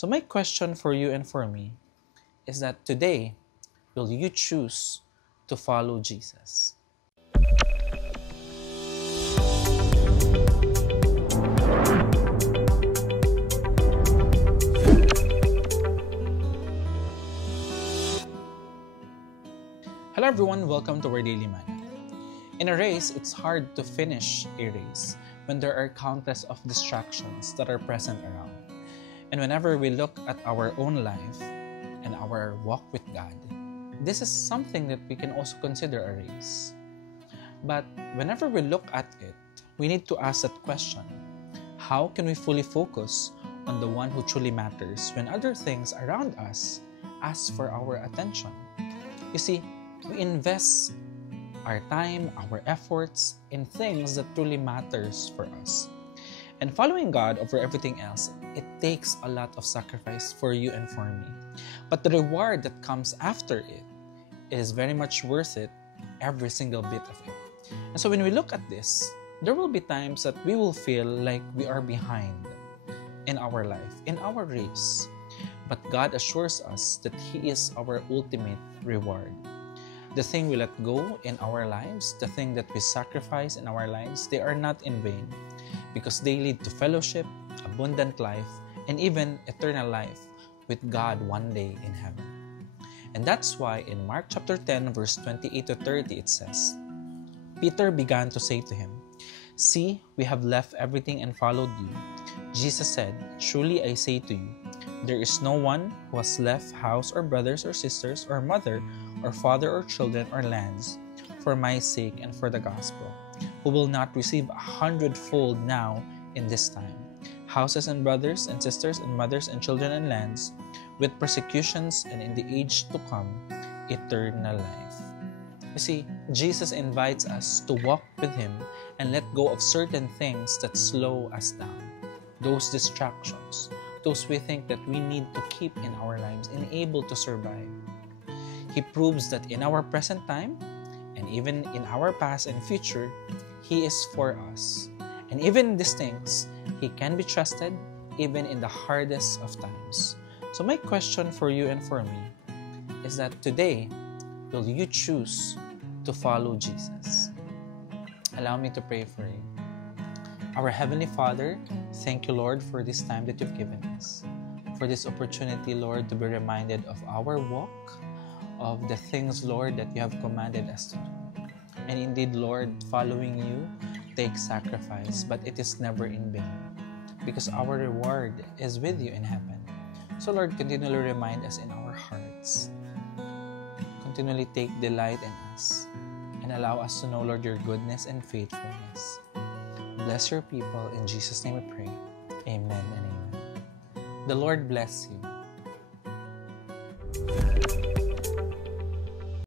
So my question for you and for me is that today, will you choose to follow Jesus? Hello everyone, welcome to our Daily Manna. In a race, it's hard to finish a race when there are countless of distractions that are present around. And whenever we look at our own life and our walk with God, this is something that we can also consider a race. But whenever we look at it, we need to ask that question: how can we fully focus on the one who truly matters when other things around us ask for our attention? You see, we invest our time, our efforts in things that truly matters for us. And following God over everything else, it takes a lot of sacrifice for you and for me. But the reward that comes after it is very much worth it, every single bit of it. And so when we look at this, there will be times that we will feel like we are behind in our life, in our race. But God assures us that He is our ultimate reward. The thing we let go in our lives, the thing that we sacrifice in our lives, they are not in vain, because they lead to fellowship, abundant life, and even eternal life with God one day in heaven. And that's why in Mark chapter 10, verse 28 to 30, it says, Peter began to say to him, "See, we have left everything and followed you." Jesus said, "Truly I say to you, there is no one who has left house or brothers or sisters or mother or father or children or lands for my sake and for the gospel, who will not receive 100-fold now in this time, houses and brothers and sisters and mothers and children and lands, with persecutions, and in the age to come, eternal life." You see, Jesus invites us to walk with Him and let go of certain things that slow us down, those distractions, those we think that we need to keep in our lives and able to survive. He proves that in our present time, and even in our past and future, He is for us. And even in these things, He can be trusted even in the hardest of times. So my question for you and for me is that today, will you choose to follow Jesus? Allow me to pray for you. Our Heavenly Father, thank you, Lord, for this time that you've given us, for this opportunity, Lord, to be reminded of our walk, of the things, Lord, that you have commanded us to do. And indeed, Lord, following you takes sacrifice, but it is never in vain, because our reward is with you in heaven. So, Lord, continually remind us in our hearts. Continually take delight in us, and allow us to know, Lord, your goodness and faithfulness. Bless your people. In Jesus' name we pray. Amen and amen. The Lord bless you.